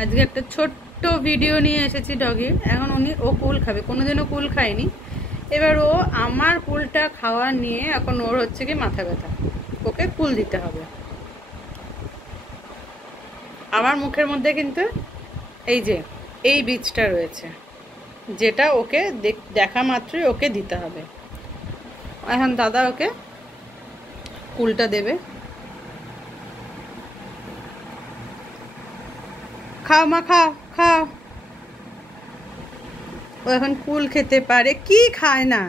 আজকে একটা ছোট্ট ভিডিও নিয়ে এসেছি ডগির। এখন ও কুল খাবে, কোনোদিনও কুল খায়নি। এবার ও আমার কুলটা খাওয়া নিয়ে এখন ওর হচ্ছে কি মাথা ব্যথা, ওকে কুল দিতে হবে। আমার মুখের মধ্যে কিন্তু এই যে এই বীজটা রয়েছে, যেটা ওকে দেখা মাত্রই ওকে দিতে হবে। এখন দাদা ওকে কুলটা দেবে। খাও মা, খাও খাও। ও এখন কুল খেতে পারে, কি খায় না?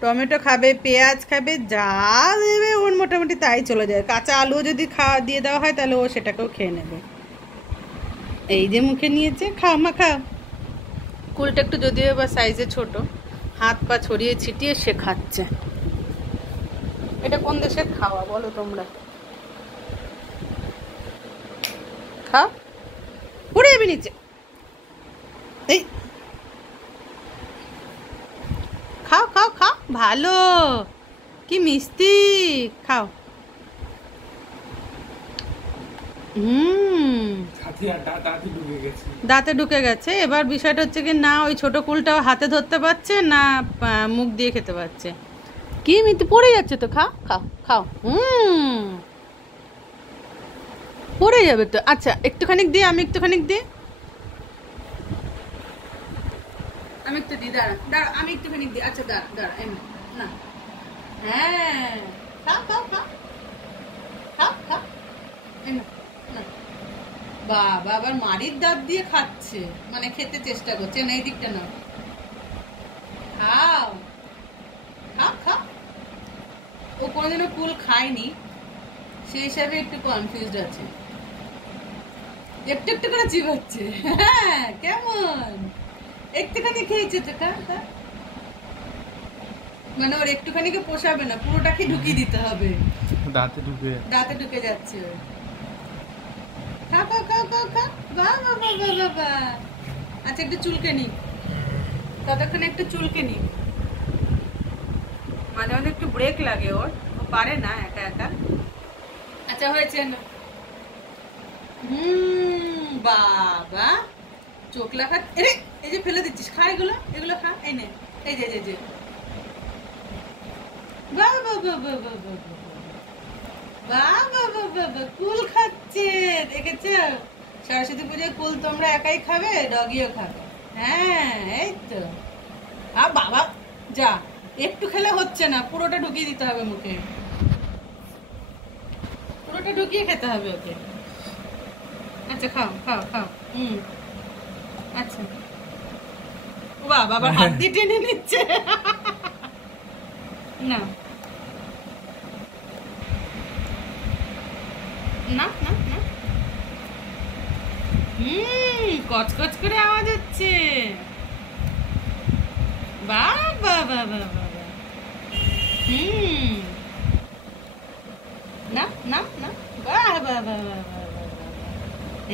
টমেটো খাবে, পেঁয়াজ খাবে, যা দেবে ওর মোটামুটি তাই চলে যায়। কাঁচা আলু যদি দিয়ে দেওয়া হয় তাহলে ও সেটাকেও খেয়ে নেবে। এই যে মুখে নিয়েছে, খাও মা খাও। কুলটা একটু যদিও বা সাইজে ছোট, হাত পা ছড়িয়ে ছিটিয়ে সে খাচ্ছে। এটা কোন দেশের খাওয়া বলো তোমরা? খাও, পড়ে যাবি নিচে। এই খাও খাও খাও, ভালো, কি মিষ্টি, খাও। দাঁতে ঢুকে গেছে। এবার বিষয়টা হচ্ছে কি, না ওই ছোট কুলটাও হাতে ধরতে পারছে না, মুখ দিয়ে খেতে পারছে। কি মিষ্টি, পড়ে যাচ্ছে তো, খাও খাও খাও। পড়ে যাবে তো। আচ্ছা একটুখানি দিয়ে, আমি একটুখানি দিই, আমি একটু দিই, দাঁড়া দাঁড়া, আমি একটুখানি দিই। আচ্ছা দাঁড়া দাঁড়া, এমনি না, হ্যাঁ খাও খাও খাও খাও খাও। বাবা আবার মাড়ির দাঁত দিয়ে খাচ্ছে, মানে খেতে চেষ্টা করছে। না এই দিকটা না, খাও খাও খাও। ও কোনোদিনও কুল খায়নি, সেই হিসাবে একটু কনফিউজড আছে। একটু একটু করে চিবাচ্ছে। হ্যাঁ কেমন, একটুখানি খেয়েছে তো, মানে ওর একটুখানিকে পোষাবে না, পুরোটাকে ঢুকিয়ে দিতে হবে। দাঁতে ঢুকে যাচ্ছে। খাও খাও খাও খাও খাও। বাবা বাবা বাবা। আচ্ছা একটু চুলকে নি, ততক্ষণে একটু চুলকে নি। মাঝে মাঝে একটু ব্রেক লাগে ওর, ও পারে না একা একা। আচ্ছা হয়েছে না। বাবা চোখ লাগা, এই যে ফেলে দিচ্ছিস, খা এগুলো, এগুলো খা, এই নে, এই যে যে বাবা বাবা বাবা বাবা বাবা, কুল খাচ্ছে, দেখেছ? সরস্বতী পুজোয় কুল তোমরা একাই খাবে, ডগিও খাবে। হ্যাঁ এই তো। আর বাবা যা, একটু খেলে হচ্ছে না, পুরোটা ঢুকিয়ে দিতে হবে মুখে, পুরোটা ঢুকিয়ে খেতে হবে ওকে। আচ্ছা খাও খাও খাও। আচ্ছা বাবা আবার হাত দিয়ে টেনে নিচ্ছে। না না না না। কচকচ করে আওয়াজ হচ্ছে। বাবা বাবা বাবা। না না না, বাবা বাবা বাবা।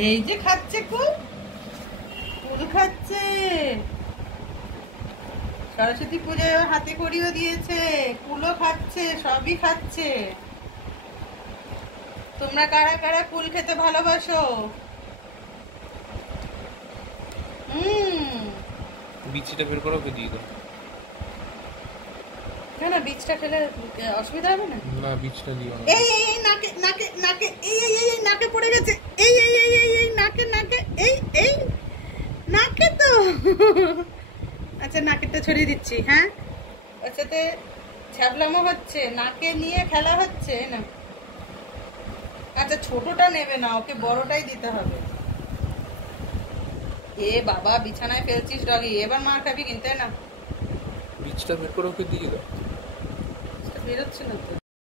এই যে খাচ্ছে কুল, কুল খাচ্ছে। সরস্বতী পুজোয় হাতে কড়িও দিয়েছে, কুলও খাচ্ছে, সবই খাচ্ছে। তোমরা কারা কারা কুল খেতে ভালোবাসো? বীজটা বের করে ওকে দিয়ে দাও। কেন বীজটা খেলে অসুবিধা হবে না? না বীজটা দিও না। এই এই নাকে নাকে নাকে, এই এই এই নাকে পড়ে গেছে, এই এই এই এই এই নাকে নাকে, এই এই নাকে তো। আচ্ছা নাকেরটা ছড়িয়ে দিচ্ছি। হ্যাঁ ওর সাথে ছ্যাবলামো হচ্ছে, নাকে নিয়ে খেলা হচ্ছে না। আচ্ছা ছোটটা নেবে না, ওকে বড়টাই দিতে হবে। এ বাবা বিছানায় ফেলছিস ডগি, এবার মার খাবি কিন্তু, না বীজটা বের করে ওকে দিয়ে দাও। বেরোচ্ছে না তো।